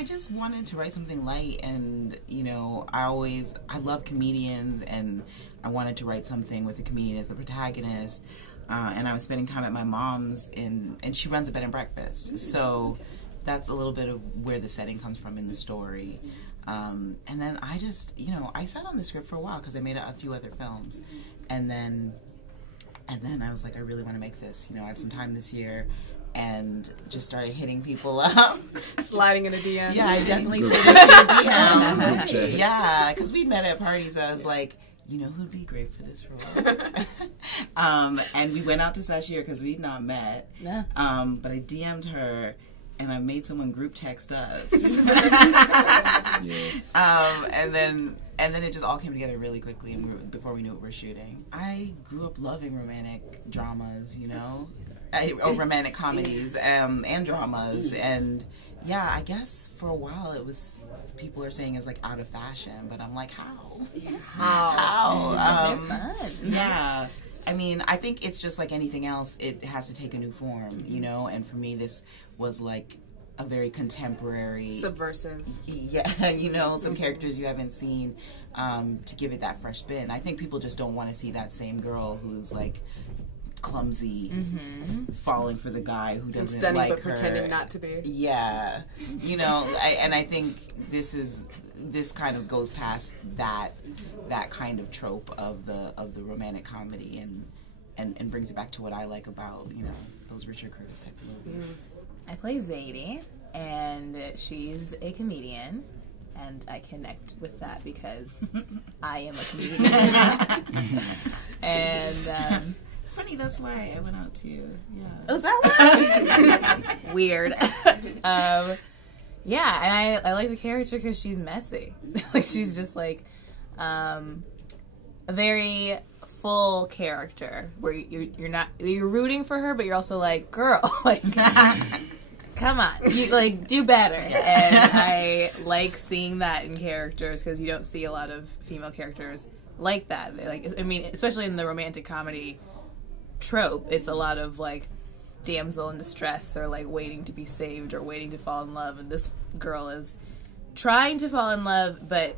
I just wanted to write something light, and you know, I love comedians, and I wanted to write something with a comedian as the protagonist. And I was spending time at my mom's, and she runs a bed and breakfast, so that's a little bit of where the setting comes from in the story. And then I just, you know, I sat on the script for a while because I made a few other films, and then I was like, I really want to make this. You know, I have some time this year, and just started hitting people up. Sliding in a DM. Yeah, I definitely slid into a DM. Yeah, because we'd met at parties, but I was like, you know who'd be great for this role? And we went out to Sashier because we'd not met. Yeah. But I DM'd her, and I made someone group text us. And then it just all came together really quickly, and before we knew it, we're shooting. I grew up loving romantic dramas, you know, romantic comedies and dramas, and yeah, I guess for a while it was. People are saying it's like out of fashion, but I'm like, how? How? Yeah. I mean, I think it's just like anything else. It has to take a new form, you know. And for me, this was like a very contemporary, subversive. Yeah, you know, some characters you haven't seen, to give it that fresh spin. I think people just don't want to see that same girl who's like clumsy, falling for the guy who doesn't stunning, like but her, pretending not to be. Yeah, you know, I think this kind of goes past that kind of trope of the romantic comedy and brings it back to what I like about, you know, those Richard Curtis type of movies. I play Zadie, and she's a comedian, and I connect with that because I am a comedian. And funny, that's why I went out too. Yeah. Oh, is that why? Weird. Yeah, and I like the character because she's messy. Like, she's just like a very full character where you're rooting for her, but you're also like, girl, like, come on, you like do better. And I like seeing that in characters because you don't see a lot of female characters like that. Like, I mean, especially in the romantic comedy trope, it's a lot of like damsel in distress or like waiting to be saved or waiting to fall in love, and this girl is trying to fall in love, but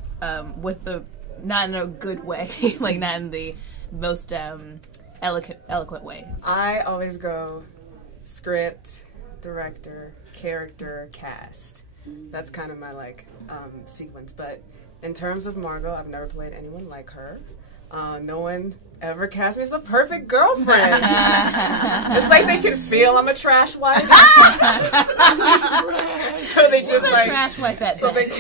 with the not in a good way, like not in the most eloquent way. I always go script, director, character, cast. That's kind of my like sequence. But in terms of Margot, I've never played anyone like her. No one ever cast me as the perfect girlfriend. It's like they can feel I'm a trash wife. So they just like trash wife at so best.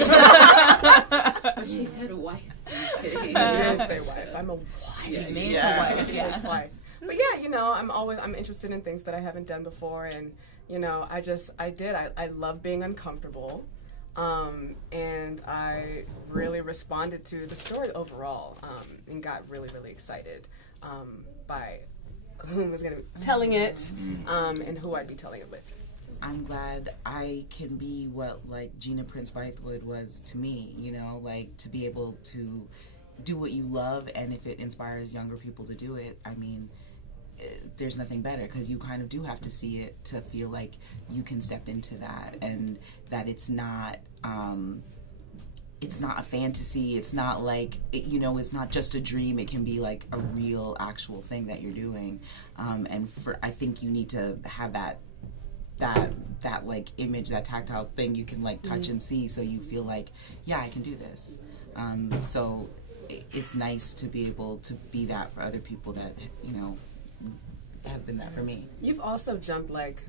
She said wife. I didn't say wife. I'm a wife. She named her wife. Yeah. Wife. But yeah, you know, I'm interested in things that I haven't done before, and you know, I love being uncomfortable. And I really responded to the story overall, and got really, really excited by whom was going to be telling it, and who I'd be telling it with. I'm glad I can be what like Gina Prince Bythewood was to me, you know, like to be able to do what you love, and if it inspires younger people to do it, I mean, there's nothing better, because you kind of do have to see it to feel like you can step into that, and that it's not a fantasy. It's not like you know, it's not just a dream. It can be like a real, actual thing that you're doing, and I think you need to have that like image, that tactile thing you can like touch and see, so you feel like, yeah, I can do this. So it's nice to be able to be that for other people that, you know, have been that for me. You've also jumped like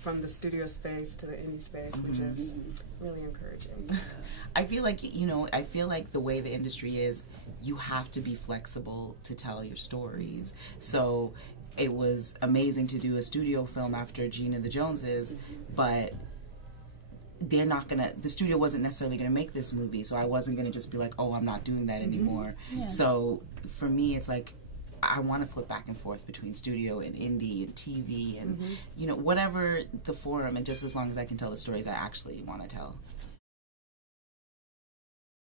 from the studio space to the indie space, which is really encouraging. I feel like, you know, the way the industry is, you have to be flexible to tell your stories. So it was amazing to do a studio film after Gina the Joneses, but the studio wasn't necessarily gonna make this movie, so I wasn't gonna just be like, oh, I'm not doing that anymore. Yeah. So for me, it's like, I want to flip back and forth between studio and indie and TV and, you know, whatever the forum, and just as long as I can tell the stories I actually want to tell.